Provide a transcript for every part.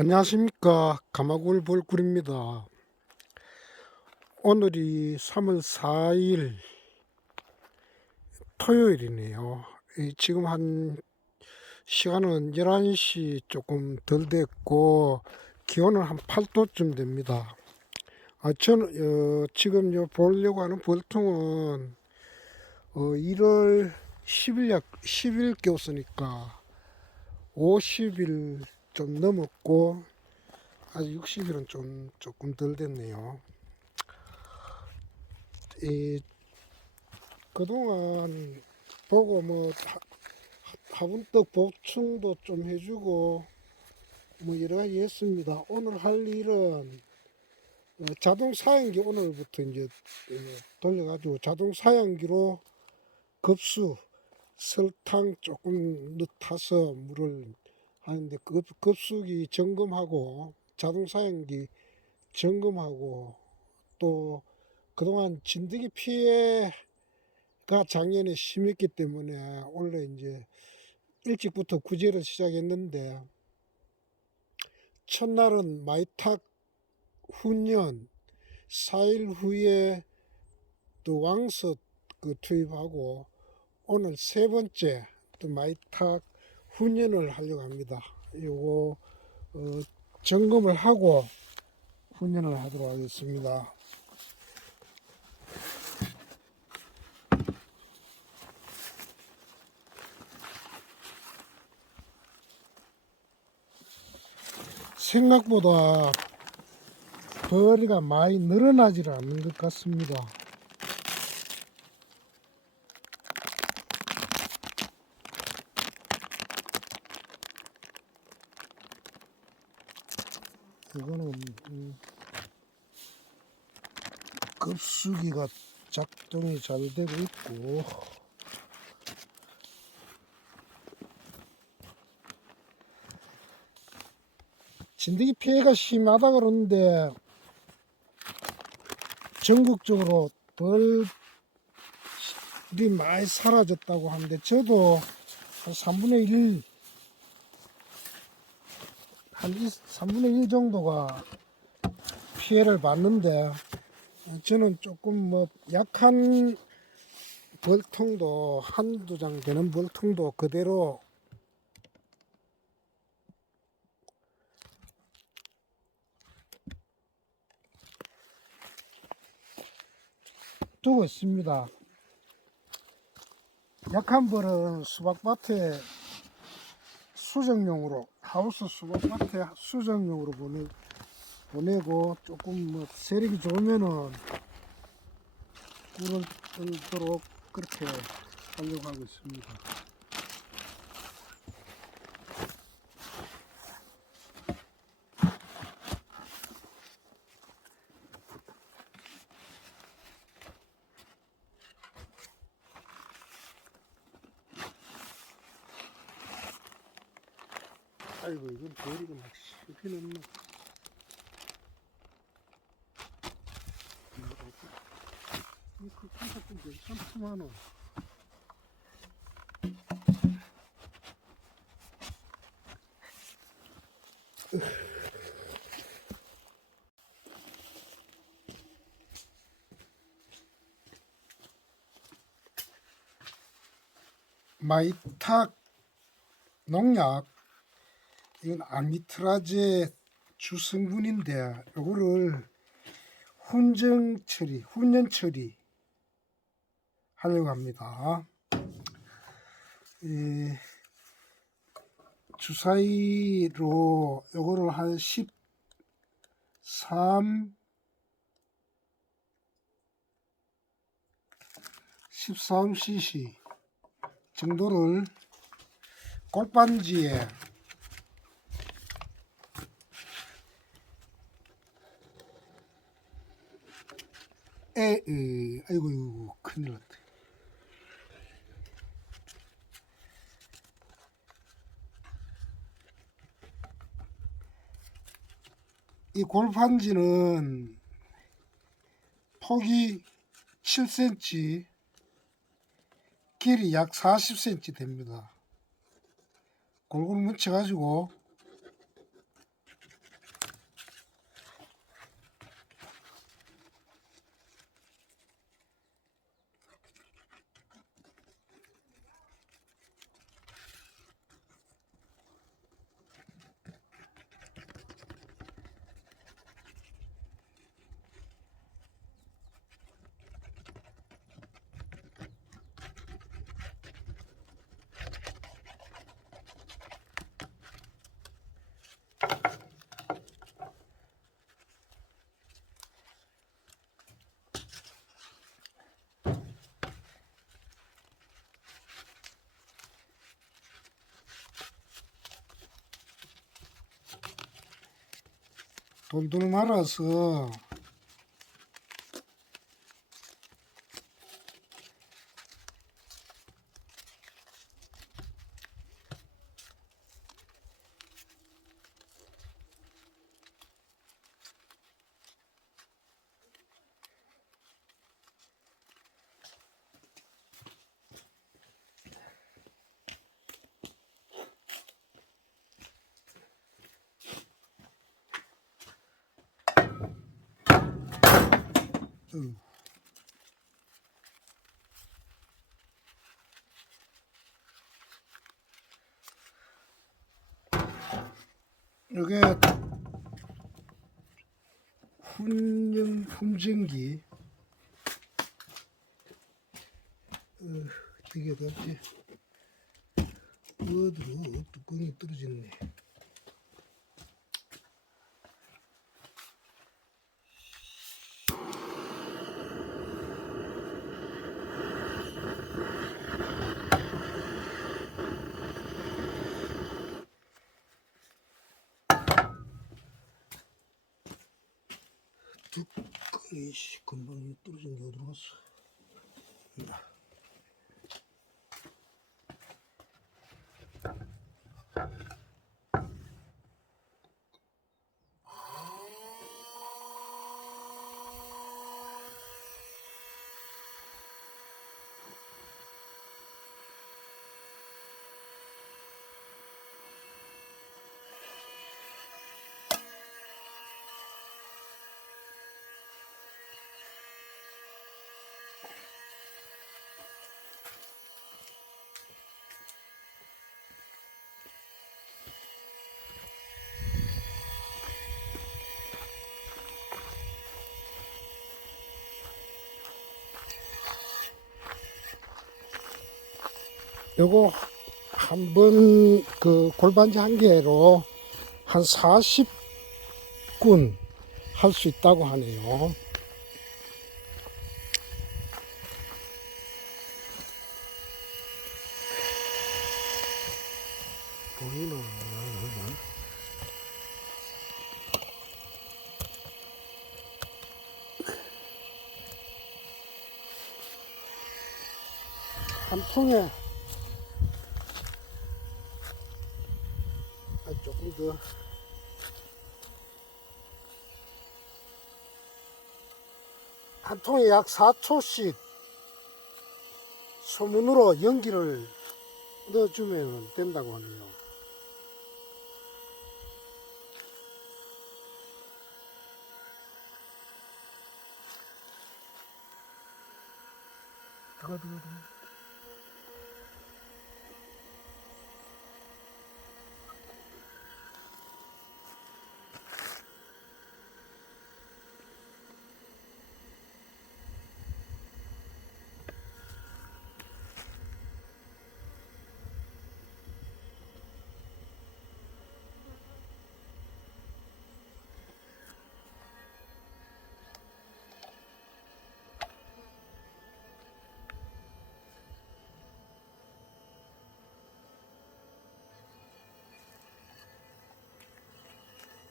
안녕하십니까. 가마굴 벌꿀입니다. 오늘이 3월 4일 토요일이네요. 이 지금 한 시간은 11시 조금 덜 됐고 기온은 한 8도쯤 됩니다. 아, 저는 어, 지금 요 보려고 하는 벌통은 어, 1월 10일 약 10일 꼈으니까 50일 좀 넘었고 아직 60일은 좀 조금 덜 됐네요. 이 그동안 보고 뭐 하- 화분떡 보충도 좀 해주고 뭐 여러 가지 했습니다. 오늘 할 일은 어, 자동 사양기 오늘부터 이제 어, 돌려가지고 자동 사양기로 급수 설탕 조금 넣어서 물을 하는데 급, 급수기 점검하고 자동 사양기 점검하고 또 그동안 진드기 피해가 작년에 심했기 때문에 원래 이제 일찍부터 구제를 시작했는데 첫날은 마이탁 훈연 4일 후에 또 왕석 그 투입하고 오늘 세 번째 또 마이탁 훈연을 하려고 합니다. 요거 어, 점검을 하고 훈연을 하도록 하겠습니다. 생각보다 벌이가 많이 늘어나지를 않는 것 같습니다. 이거는 음, 급수기가 작동이 잘 되고 있고. 진드기 피해가 심하다 그러는데 전국적으로 벌이 많이 사라졌다고 하는데 저도 한 3분의 1, 한 3분의 1 정도가 피해를 봤는데 저는 조금 뭐 약한 벌통도 한두 장 되는 벌통도 그대로 두고 있습니다. 약한 벌은 수박밭에 수정용으로 하우스 수박밭에 수정용으로 보내 보내고 조금 뭐 세력이 좋으면은 꿀을 떨도록 그렇게 하려고 하고 있습니다. 아이고 이건 버리고 막 씹히는 이그 콘서트 괜찮구만 원. 마이탁 농약 이건 아미트라제 주성분인데 요거를 훈정 처리, 훈연 처리 하려고 합니다. 이 주사위로 요거를 한 13, 13cc 정도를 골반지에 에, 에, 아이고, 아이고, 큰일 났다. 이 골판지는 폭이 7cm, 길이 약 40cm 됩니다. 골고루 묻혀가지고 돌돌 말아서 음. 이게 훈연 훈증기. 어, 이게 어디 어디로 뚜껑이 떨어졌네 뚜껑 이 씨, 금방 떨어진 게 어디로 갔어 요거 한 번 그 골반지 한 개로 한 40군 할 수 있다고 하네요. 한 통에 더. 한 통에 약 4초씩 소문으로 연기를 넣어주면 된다고 하네요. 두고 두고 두고.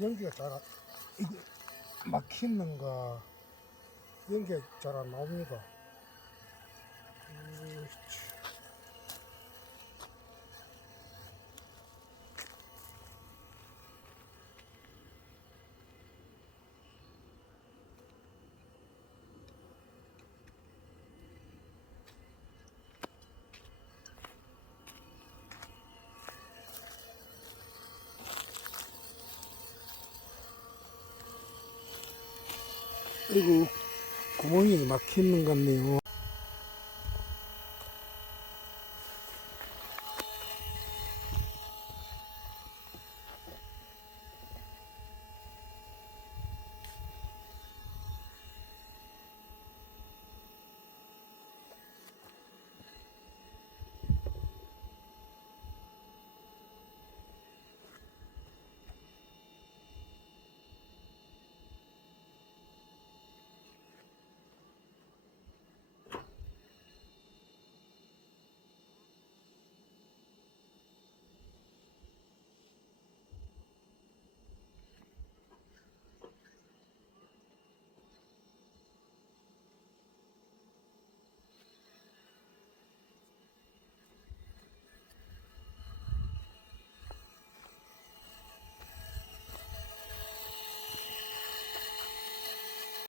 연기가 잘, 안- 이게 막히는가, 연기가 잘 안 나옵니다. 음, 아이고, 구멍이 막히는 것 같네요.